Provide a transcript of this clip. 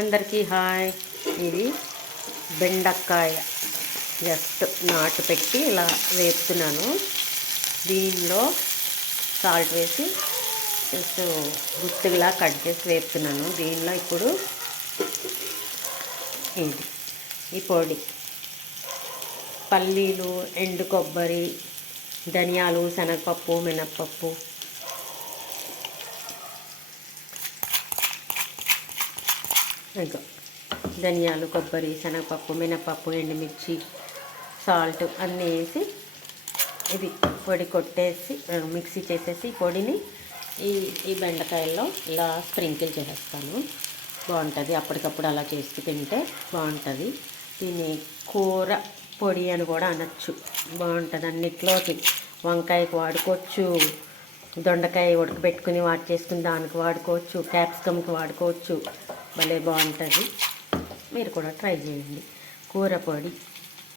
అందరికీ హాయ్. ఇది బెండకాయ జస్ట్ నాటు పెట్టి ఇలా వేపుతున్నాను. దీనిలో సాల్ట్ వేసి జస్ట్ గుత్తులా కట్ చేసి వేపుతున్నాను. దీనిలో ఇప్పుడు ఈ పొడి పల్లీలు, ఎండు కొబ్బరి, ధనియాలు, శనగపప్పు, మినప్పప్పు, ఇంకా ధనియాలు, కొబ్బరి, శనగపప్పు, మినపప్పు, ఎండుమిర్చి, సాల్ట్ అన్నీ వేసి ఇది పొడి కొట్టేసి మిక్సీ చేసేసి పొడిని ఈ బెండకాయల్లో ఇలా స్ప్రింకిల్ చేసేస్తాను. బాగుంటుంది. అప్పటికప్పుడు అలా చేసి తింటే బాగుంటుంది. దీన్ని కూర పొడి అని కూడా అనొచ్చు. బాగుంటుంది. అన్నిట్లోకి వంకాయకి వాడుకోవచ్చు, దొండకాయ ఉడకబెట్టుకుని చేసుకుని దానికి వాడుకోవచ్చు, క్యాప్సికమ్కి వాడుకోవచ్చు. భలే బాగుంటుంది. మీరు కూడా ట్రై చేయండి. కూర పొడి.